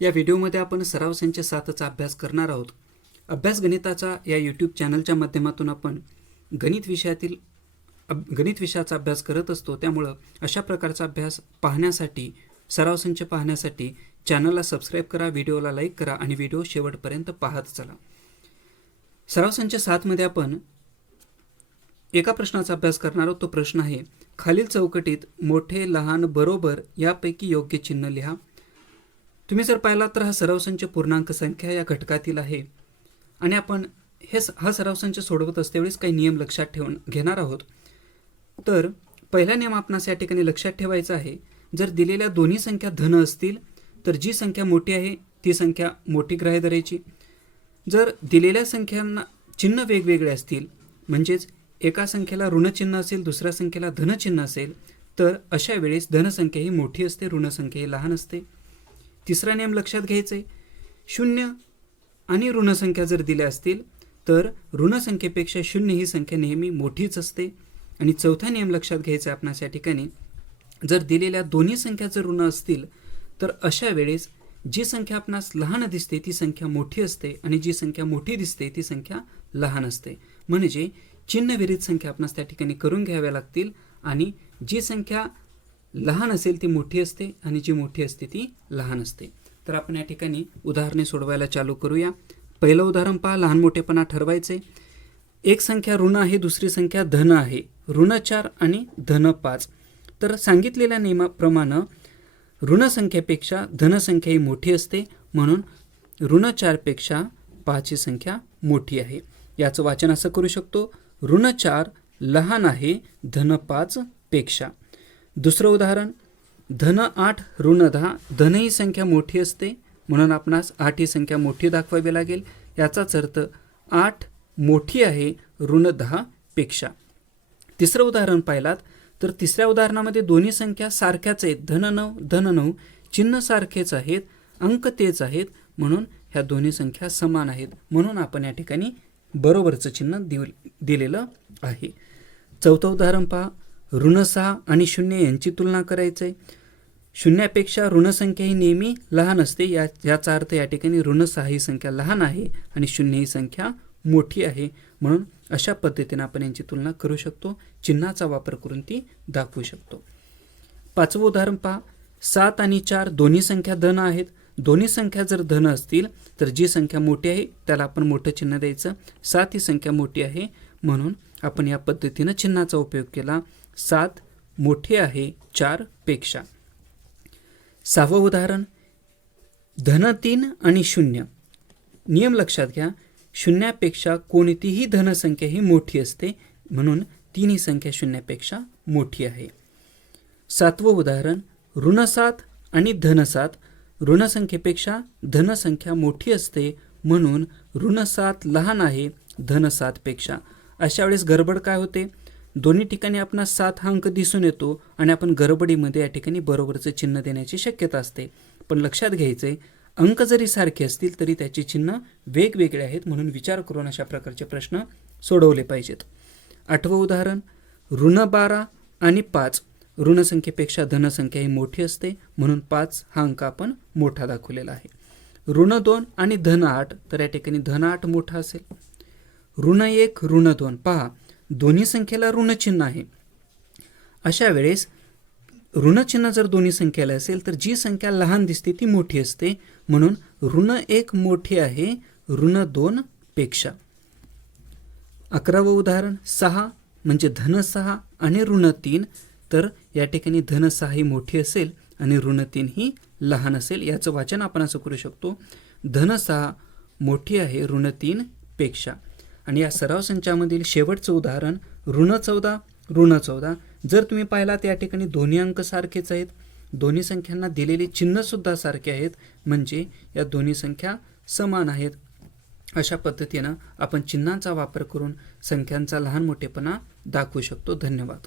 या व्हिडिओमध्ये आपण सराव संच सातचा अभ्यास करणार आहोत. अभ्यास गणिताचा या यूट्यूब चॅनलच्या माध्यमातून आपण गणित विषयातील अभ गणित विषयाचा अभ्यास करत असतो. त्यामुळं अशा प्रकारचा अभ्यास पाहण्यासाठी सराव संच पाहण्यासाठी चॅनलला सबस्क्राईब करा व्हिडिओला लाईक करा आणि व्हिडिओ शेवटपर्यंत पाहत चला. सराव संच सातमध्ये आपण एका प्रश्नाचा अभ्यास करणार आहोत. तो प्रश्न आहे खालील चौकटीत मोठे लहान बरोबर यापैकी योग्य चिन्ह लिहा. तुम्ही जर पाहिला तर हा सरावसंच पूर्णांक संख्या या घटकातील आहे. आणि आपण हे स- हा सरावसंच सोडवत असतेवेळेस काही नियम लक्षात ठेवून घेणार आहोत. तर पहिला नियम आपणास या ठिकाणी लक्षात ठेवायचा आहे. जर दिलेल्या दोन्ही संख्या धन असतील तर जी संख्या मोठी आहे ती संख्या मोठी ग्राह्य धरायची जर दिलेल्या संख्यांना चिन्ह वेगवेगळे असतील म्हणजेच एका संख्येला ऋणचिन्ह असेल दुसऱ्या संख्येला धनचिन्ह असेल तर अशा वेळेस धनसंख्या ही मोठी असते ऋणसंख्या ही लहान असते. तिसरा नियम लक्षात घ्यायचा आहे. शून्य आणि ऋणसंख्या जर दिल्या असतील तर ऋणसंख्येपेक्षा शून्य ही संख्या नेहमी मोठीच असते. आणि चौथा नियम लक्षात घ्यायचा आहे आपणास या ठिकाणी. जर दिलेल्या दोन्ही संख्या जर ऋण असतील तर अशा वेळेस जी संख्या आपणास लहान दिसते ती संख्या मोठी असते. आणि जी संख्या मोठी दिसते ती संख्या लहान असते. म्हणजे चिन्हविरित संख्या आपणास त्या ठिकाणी करून घ्याव्या लागतील. आणि जी संख्या लहान असेल ती मोठी असते आणि जी मोठी असते ती लहान असते. तर आपण या ठिकाणी उदाहरणे सोडवायला चालू करूया. पहिलं उदाहरण पहा लहान मोठेपणा ठरवायचे एक संख्या ऋण आहे दुसरी संख्या धन आहे. ऋण चार आणि धन पाच तर सांगितलेल्या नियमाप्रमाणे ऋणसंख्येपेक्षा धनसंख्या ही मोठी असते म्हणून ऋण चारपेक्षा पाचची संख्या मोठी आहे. याचं वाचन असं करू शकतो. ऋण चार लहान आहे धन पाचपेक्षा दुसरं उदाहरण धन आठ ऋण दहा धन ही संख्या मोठी असते म्हणून आपणास आठ ही संख्या मोठी दाखवावी लागेल. याचाच अर्थ आठ मोठी आहे ऋण दहा पेक्षा. तिसरं उदाहरण पाहिलात तर तिसऱ्या उदाहरणामध्ये दोन्ही संख्या सारख्याच आहेत. धन नऊ धन नऊ चिन्ह सारखेच आहेत अंक तेच आहेत म्हणून ह्या दोन्ही संख्या समान आहेत. म्हणून आपण या ठिकाणी बरोबरचं चिन्ह दिव दिलेलं आहे. चौथं उदाहरण पहा. ऋण सहा आणि शून्य यांची तुलना करायचं आहे शून्यापेक्षा ऋणसंख्या ही नेहमी लहान असते. या याचा अर्थ या ठिकाणी ऋण सहा ही संख्या लहान आहे आणि शून्य ही संख्या मोठी आहे. म्हणून अशा पद्धतीने आपण यांची तुलना करू शकतो. चिन्हाचा वापर करून ती दाखवू शकतो. पाचवं उदाहरण पहा. सात आणि चार दोन्ही संख्या धन आहेत. दोन्ही संख्या जर धन असतील तर जी संख्या मोठी आहे त्याला आपण मोठं चिन्ह द्यायचं. सात ही संख्या मोठी आहे. म्हणून आपण या पद्धतीनं चिन्हाचा उपयोग केला. सात मोठे आहे चारपेक्षा. सहावं उदाहरण धन तीन आणि शून्य. नियम लक्षात घ्या शून्यापेक्षा कोणतीही धनसंख्या ही मोठी असते म्हणून तीन ही संख्या शून्यापेक्षा मोठी आहे. सातवं उदाहरण ऋण सात आणि धन सात ऋणसंख्येपेक्षा धनसंख्या मोठी असते म्हणून ऋण सात लहान आहे धनसातपेक्षा. अशा वेळेस गडबड काय होते? दोन्ही ठिकाणी आपणास सात हा अंक दिसून येतो आणि आपण गडबडीमध्ये या ठिकाणी बरोबरचं चिन्ह देण्याची शक्यता असते. पण लक्षात घ्यायचे अंक जरी सारखे असतील तरी त्याचे चिन्ह वेगवेगळे आहेत म्हणून विचार करून अशा प्रकारचे प्रश्न सोडवले पाहिजेत. आठवं उदाहरण ऋण बारा आणि पाच. ऋणसंख्येपेक्षा धनसंख्या ही मोठी असते म्हणून पाच हा अंक आपण मोठा दाखवलेला आहे. ऋण दोन आणि धन आठ तर या ठिकाणी धन आठ मोठा असेल. ऋण एक ऋण दोन. पहा दोन्ही संख्येला ऋणचिन्ह आहे. अशा वेळेस ऋणचिन्ह जर दोन्ही संख्येला असेल तर जी संख्या लहान दिसते ती मोठी असते. म्हणून ऋण एक मोठी आहे ऋण दोन पेक्षा. अकरावं उदाहरण सहा म्हणजे धन सहा आणि ऋण तीन. तर या ठिकाणी धन सहा ही मोठी असेल आणि ऋण तीन ही लहान असेल. याचं वाचन आपण असं करू शकतो. धन सहा मोठी आहे ऋण तीन पेक्षा. आणि या सराव संचामधील शेवटचं उदाहरण ऋण चौदा ऋण चौदा. जर तुम्ही पाहिलात या ठिकाणी दोन्ही अंक सारखेच आहेत दोन्ही संख्यांना दिलेले चिन्हसुद्धा सारखे आहेत म्हणजे या दोन्ही संख्या समान आहेत. अशा पद्धतीनं आपण चिन्हांचा वापर करून संख्यांचा लहान मोठेपणा दाखवू शकतो. धन्यवाद.